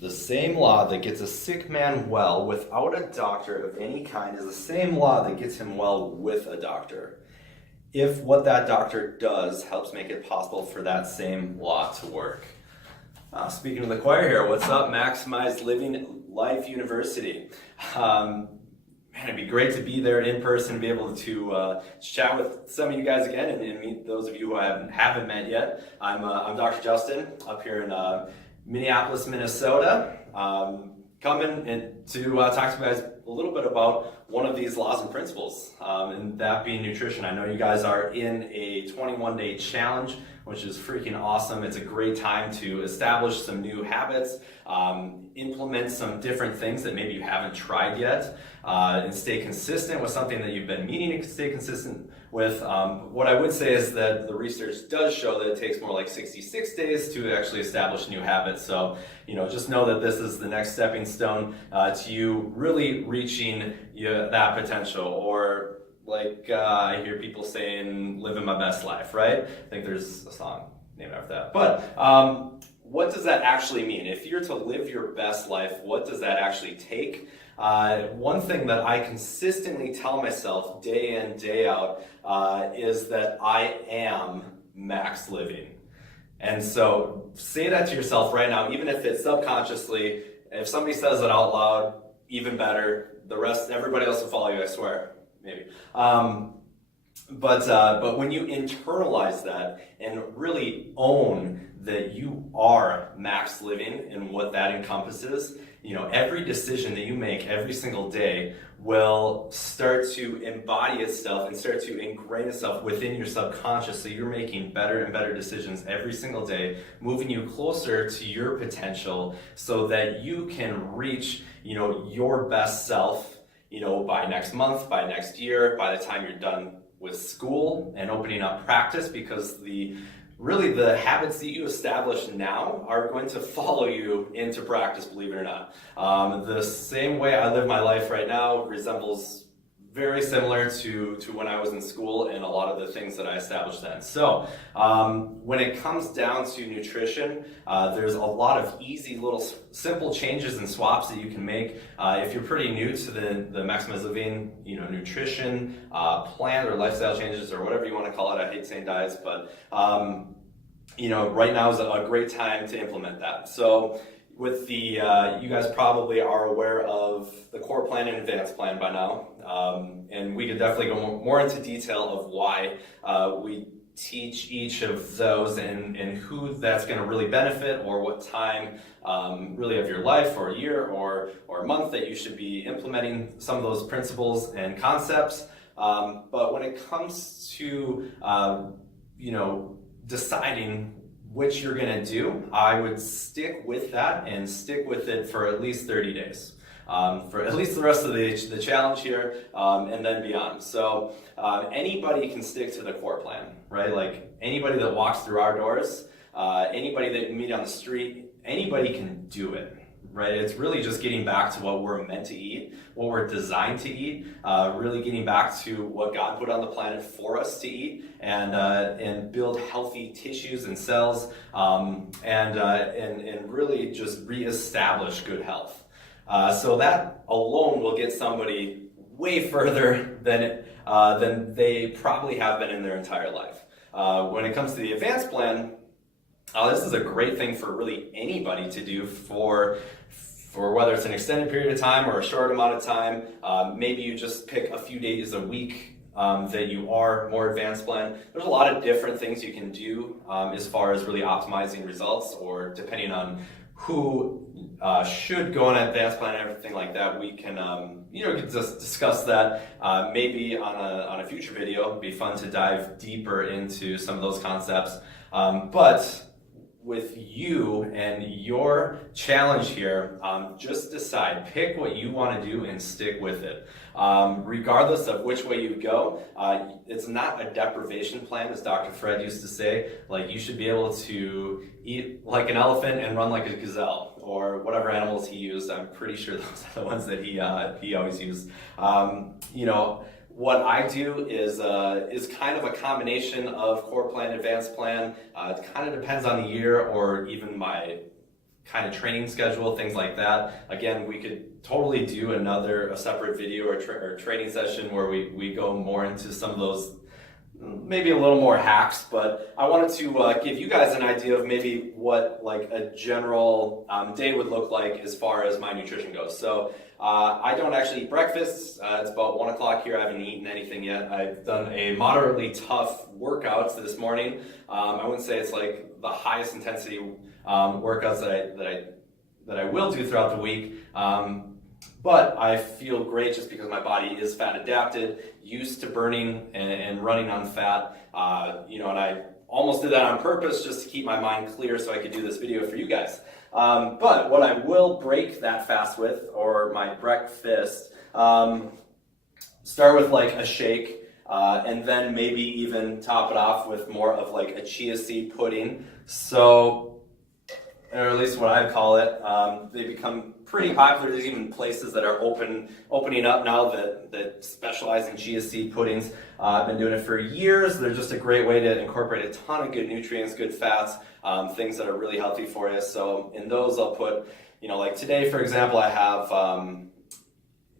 The same law that gets a sick man well without a doctor of any kind is the same law that gets him well with a doctor, if what that doctor does helps make it possible for that same law to work. Speaking of the choir here, what's up, Maximize Living Life University? Man, it'd be great to be there in person, be able to chat with some of you guys again and meet those of you who I haven't met yet. I'm Dr. Justin up here in Minneapolis, Minnesota, coming in to talk to you guys a little bit about one of these laws and principles, and that being nutrition. I know you guys are in a 21-day challenge, which is freaking awesome. It's a great time to establish some new habits, implement some different things that maybe you haven't tried yet, and stay consistent with something that you've been meaning to stay consistent with. What I would say is that the research does show that it takes more like 66 days to actually establish new habits. So, just know that this is the next stepping stone to you really reaching that potential, or like I hear people saying, living my best life, right? I think there's a song named after that. But what does that actually mean? If you're to live your best life, what does that actually take? One thing that I consistently tell myself day in, day out, is that I am max living. And so say that to yourself right now, even if it's subconsciously. If somebody says it out loud, even better. Everybody else will follow you, I swear. Maybe. But when you internalize that and really own that you are max living and what that encompasses, every decision that you make every single day will start to embody itself and start to ingrain itself within your subconscious. So you're making better and better decisions every single day, moving you closer to your potential so that you can reach, your best self, by next month, by next year, by the time you're done with school and opening up practice, because the habits that you establish now are going to follow you into practice, believe it or not. The same way I live my life right now resembles very similar to when I was in school and a lot of the things that I established then. So when it comes down to nutrition, there's a lot of easy little simple changes and swaps that you can make. If you're pretty new to the Maximize Living, nutrition plan or lifestyle changes or whatever you want to call it. I hate saying diets, but right now is a great time to implement that. So with you guys probably are aware of the core plan and advanced plan by now. And we could definitely go more into detail of why we teach each of those and who that's going to really benefit, or what time really of your life or year or month that you should be implementing some of those principles and concepts. But when it comes to deciding which you're going to do, I would stick with that and stick with it for at least 30 days. For at least the rest of the challenge here, and then beyond. So anybody can stick to the core plan, right? Like anybody that walks through our doors, anybody that you meet on the street, anybody can do it, right? It's really just getting back to what we're meant to eat, what we're designed to eat, really getting back to what God put on the planet for us to eat, and build healthy tissues and cells, and really just reestablish good health. So that alone will get somebody way further than they probably have been in their entire life. When it comes to the advanced plan, this is a great thing for really anybody to do for whether it's an extended period of time or a short amount of time. Maybe you just pick a few days a week that you are more advanced plan. There's a lot of different things you can do as far as really optimizing results, or depending on who should go on an advanced plan and everything like that. We can just discuss that maybe on a future video. It'd be fun to dive deeper into some of those concepts. But with you and your challenge here, just decide, pick what you want to do and stick with it. Regardless of which way you go, it's not a deprivation plan, as Dr. Fred used to say. Like, you should be able to eat like an elephant and run like a gazelle, or whatever animals he used. I'm pretty sure those are the ones that he always used. What I do is kind of a combination of core plan, advanced plan. It kind of depends on the year, or even my kind of training schedule, things like that. Again, we could totally do a separate video or training session where we go more into some of those, maybe a little more hacks, but I wanted to give you guys an idea of maybe what like a general day would look like as far as my nutrition goes. So I don't actually eat breakfast. It's about 1 o'clock here. I haven't eaten anything yet. I've done a moderately tough workout this morning. I wouldn't say it's like the highest intensity workouts that I will do throughout the week. But I feel great just because my body is fat adapted, used to burning and running on fat, and I almost did that on purpose just to keep my mind clear so I could do this video for you guys. But what I will break that fast with, or my breakfast, start with like a shake, and then maybe even top it off with more of like a chia seed pudding. So, or at least what I call it, they become pretty popular. There's even places that are opening up now that specialize in chia seed puddings. I've been doing it for years. They're just a great way to incorporate a ton of good nutrients, good fats, things that are really healthy for you. So in those I'll put, like today, for example, I have,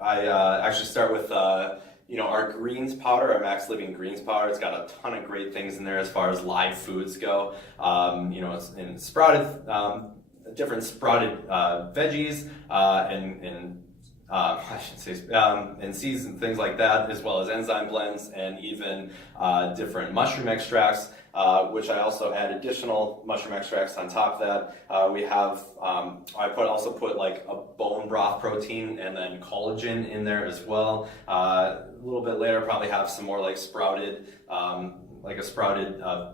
I actually start with, our greens powder, our Max Living Greens powder. It's got a ton of great things in there as far as live foods go. It's in sprouted, different sprouted veggies and seeds and things like that, as well as enzyme blends and even different mushroom extracts, which I also add additional mushroom extracts on top of that. We have, I also put like a bone broth protein and then collagen in there as well. A little bit later, probably have some more like sprouted,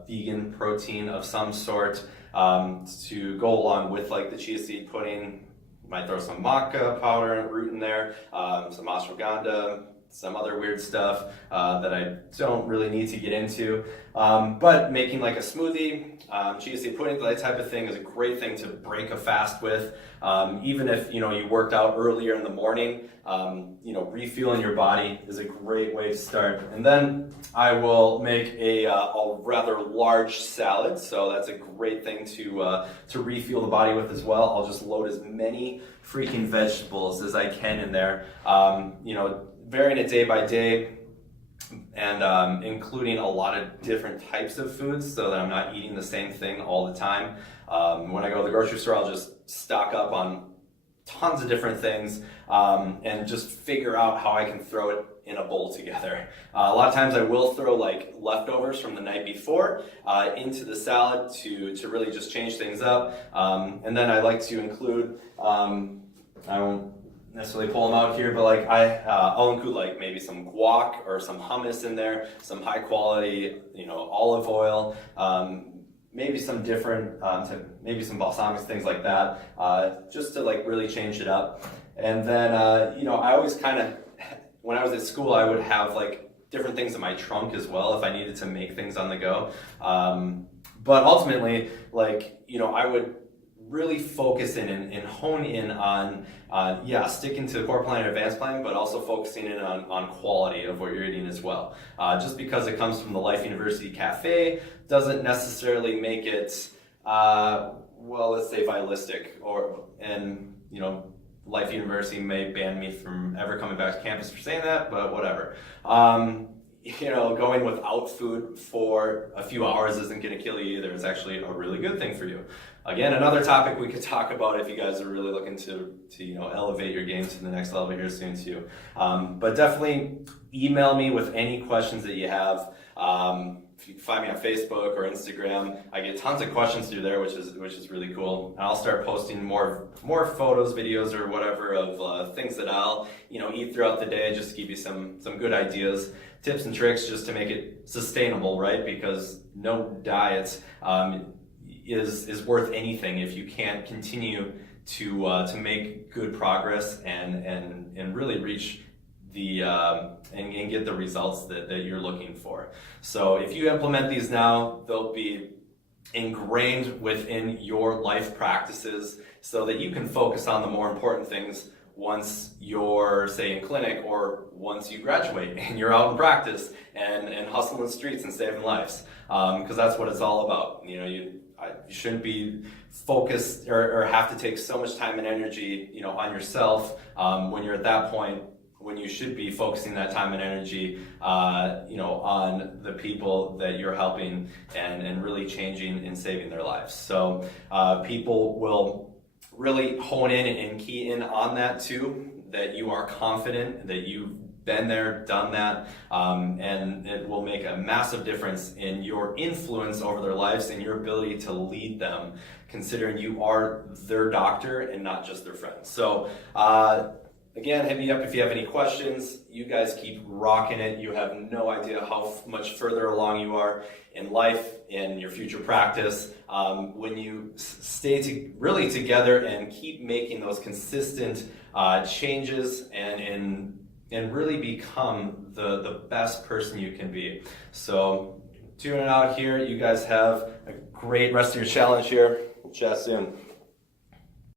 vegan protein of some sort to go along with like the chia seed pudding. Might throw some maca powder and root in there, some ashwagandha, some other weird stuff that I don't really need to get into. But making like a smoothie, chia seed pudding, that type of thing is a great thing to break a fast with. Even if you worked out earlier in the morning, refueling your body is a great way to start. And then I will make a rather large salad, so that's a great thing to refuel the body with as well. I'll just load as many freaking vegetables as I can in there. Varying it day by day, and including a lot of different types of foods so that I'm not eating the same thing all the time. When I go to the grocery store, I'll just stock up on tons of different things and just figure out how I can throw it in a bowl together. A lot of times I will throw like leftovers from the night before into the salad to really just change things up. And then I like to include, I won't necessarily pull them out here, but like I'll include like maybe some guac or some hummus in there, some high quality, olive oil, maybe some different, maybe some balsamics, things like that, just to like really change it up. And then, I always kind of, when I was at school, I would have like different things in my trunk as well if I needed to make things on the go. But ultimately, I would really focus in and hone in on, sticking to core plan and advanced plan, but also focusing in on quality of what you're eating as well. Just because it comes from the Life University Cafe doesn't necessarily make it, let's say vialistic, and Life University may ban me from ever coming back to campus for saying that, but whatever. Going without food for a few hours isn't going to kill you either. It's actually a really good thing for you. Again, another topic we could talk about if you guys are really looking to elevate your game to the next level here soon too. But definitely email me with any questions that you have. If you can find me on Facebook or Instagram, I get tons of questions through there, which is really cool. And I'll start posting more photos, videos, or whatever of things that I'll eat throughout the day, just to give you some good ideas, tips and tricks, just to make it sustainable, right? Because no diet is worth anything if you can't continue to make good progress and really reach the and get the results that you're looking for. So if you implement these now, they'll be ingrained within your life practices so that you can focus on the more important things once you're, say, in clinic, or once you graduate and you're out in practice and hustling the streets and saving lives, because that's what it's all about. You shouldn't be focus or have to take so much time and energy, on yourself when you're at that point when you should be focusing that time and energy, on the people that you're helping and really changing and saving their lives. So people will really hone in and key in on that too, that you are confident, that you've been there, done that, and it will make a massive difference in your influence over their lives and your ability to lead them, considering you are their doctor and not just their friend. So again, hit me up if you have any questions. You guys keep rocking it. You have no idea how much further along you are in life, in your future practice, when you stay really together and keep making those consistent changes and really become the best person you can be. So tune it out here. You guys have a great rest of your challenge here. We'll chat soon.